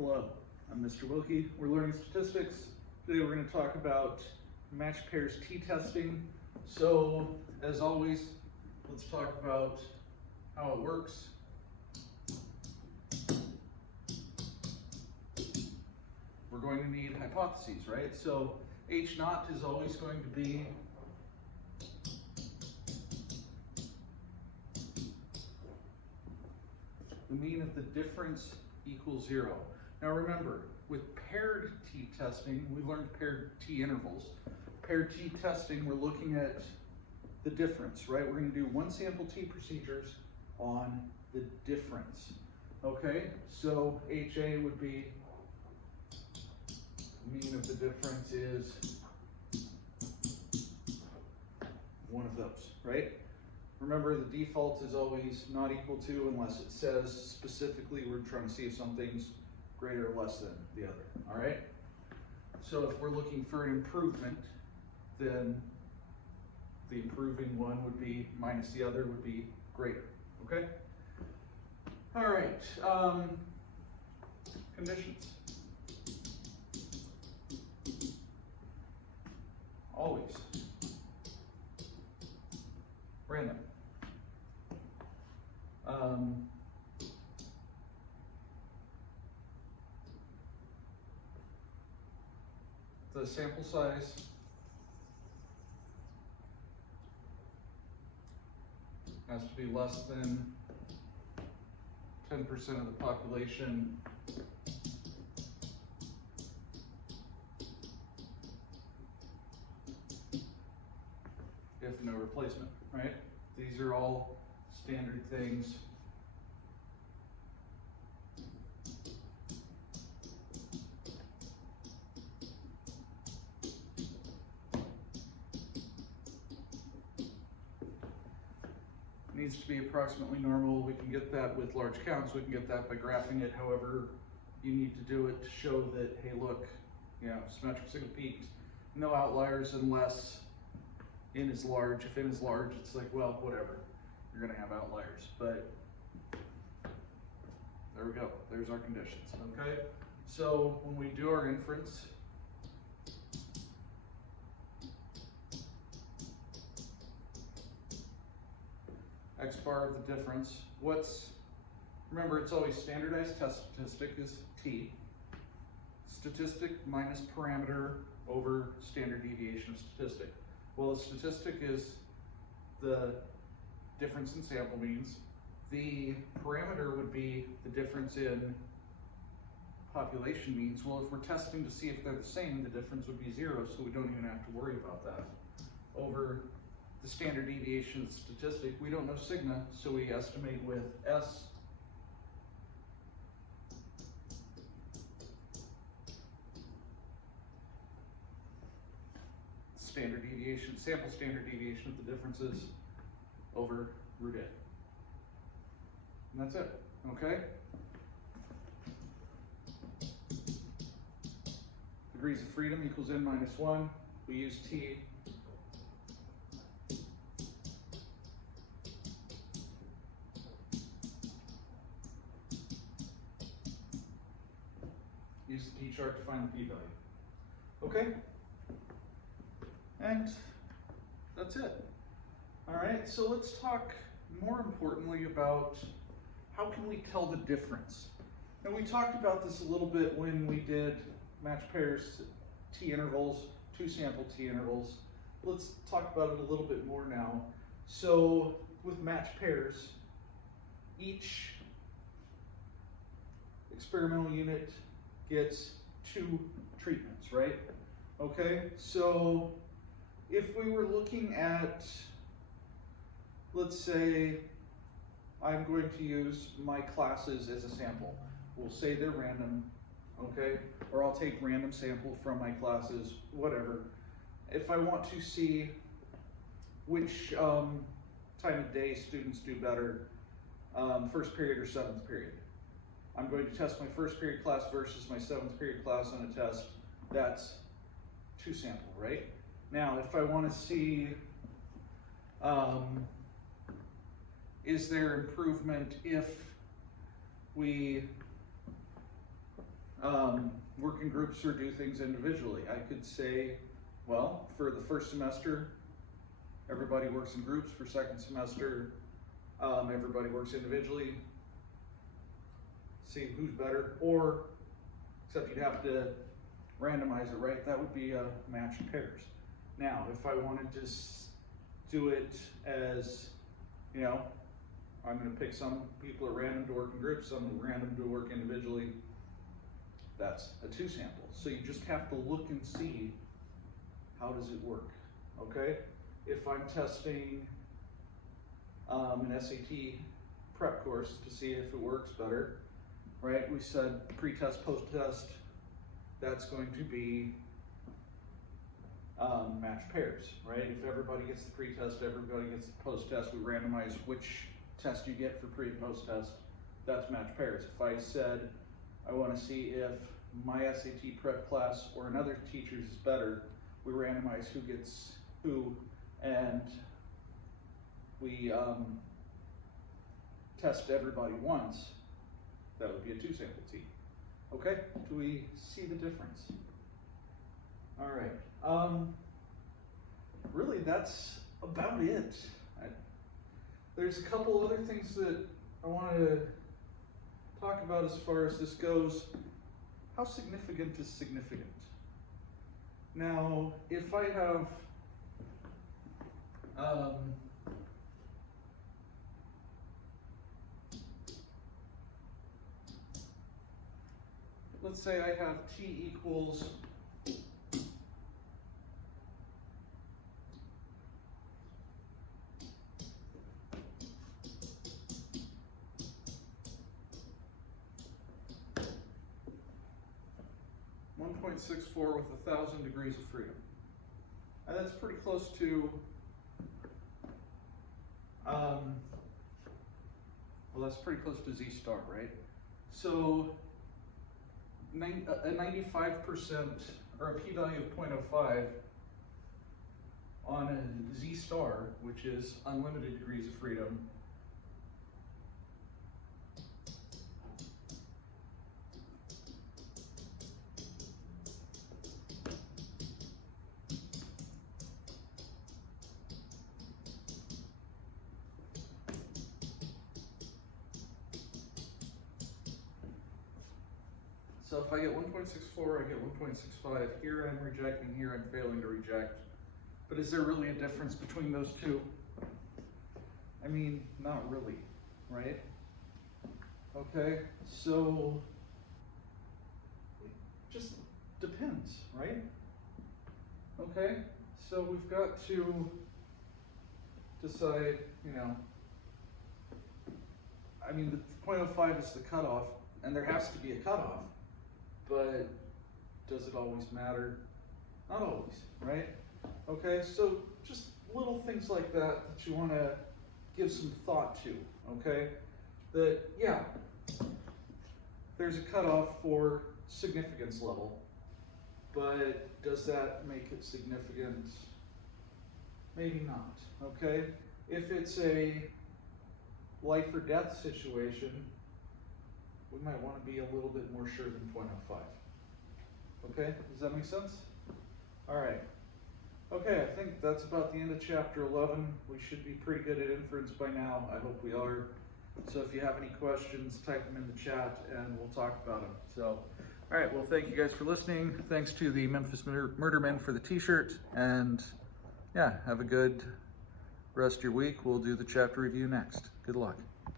Hello, I'm Mr. Wilke. We're learning statistics. Today we're going to talk about matched pairs t-testing. So, as always, let's talk about how it works. We're going to need hypotheses, right? So, H naught is always going to be the mean of the difference equals 0. Now remember, with paired t-testing, we learned paired t-intervals. Paired t-testing, we're looking at the difference, right? We're going to do one sample t procedures on the difference. Okay, so HA would be mean of the difference is one of those, right? Remember, the default is always not equal to unless it says specifically we're trying to see if something's greater or less than the other, all right? So if we're looking for an improvement, then the improving one would be minus the other would be greater, okay? All right, conditions. Always random. The sample size has to be less than 10% of the population if no replacement, right? These are all standard things. Needs to be approximately normal. We can get that with large counts. We can get that by graphing it. However, you need to do it to show that, hey, look, you know, symmetric single peaked, no outliers unless n is large. If n is large, it's like, well, whatever. You're going to have outliers. But there we go. There's our conditions. Okay. So when we do our inference, x bar of the difference, remember, it's always standardized test statistic is t, statistic minus parameter over standard deviation of statistic. Well, the statistic is the difference in sample means. The parameter would be the difference in population means. Well, if we're testing to see if they're the same, the difference would be 0, so we don't even have to worry about that. Over the standard deviation of the statistic, we don't know sigma, so we estimate with S. Standard deviation, sample standard deviation of the differences over root A. And that's it, okay? Degrees of freedom equals n minus 1. We use t. Use the p-chart to find the p-value. Okay? And that's it. All right, so let's talk more importantly about how can we tell the difference. And we talked about this a little bit when we did matched pairs t-intervals, two sample t-intervals. Let's talk about it a little bit more now. So with matched pairs, each experimental unit gets 2 treatments, right? Okay, so if we were looking at, let's say, I'm going to use my classes as a sample. We'll say they're random, okay? Or I'll take random sample from my classes, whatever. If I want to see which time of day students do better, first period or 7th period, I'm going to test my first period class versus my 7th period class on a test. That's 2 sample, right? Now, if I want to see, is there improvement if we work in groups or do things individually. I could say, well, for the first semester, everybody works in groups. For second semester, everybody works individually. See who's better, or, except you'd have to randomize it, right? That would be matched pairs. Now, if I wanted to do it as, you know, I'm going to pick some people at random to work in groups, some random to work individually. That's a 2 sample. So you just have to look and see, how does it work, okay? If I'm testing an SAT prep course to see if it works better, right? We said pre-test, post-test, that's going to be matched pairs, right? If everybody gets the pre-test, everybody gets the post-test, we randomize which test you get for pre and post-test, that's matched pairs. If I said, I want to see if my SAT prep class or another teacher's is better, we randomize who gets who, and we test everybody once. That would be a 2 sample T. Okay, do we see the difference? All right, really that's about it. There's a couple other things that I wanted to talk about as far as this goes. How significant is significant? Now, if I have let's say I have T equals 1.64 with 1,000 degrees of freedom. And that's pretty close to, well, that's pretty close to Z star, right? So a 95% or a p-value of 0.05 on a Z star, which is unlimited degrees of freedom, so if I get 1.64, I get 1.65. Here I'm rejecting, here I'm failing to reject. But is there really a difference between those two? I mean, not really, right? Okay, so it just depends, right? Okay, so we've got to decide, you know, I mean, the 0.05 is the cutoff, and there has to be a cutoff. But does it always matter? Not always, right? Okay, so just little things like that that you want to give some thought to, okay? That, yeah, there's a cutoff for significance level, but does that make it significant? Maybe not, okay? If it's a life or death situation, we might want to be a little bit more sure than 0.05. Okay, does that make sense? All right. Okay, I think that's about the end of chapter 11. We should be pretty good at inference by now. I hope we are. So if you have any questions, type them in the chat and we'll talk about them. So, all right, well, thank you guys for listening. Thanks to the Memphis Murder Men for the t-shirt. And yeah, have a good rest of your week. We'll do the chapter review next. Good luck.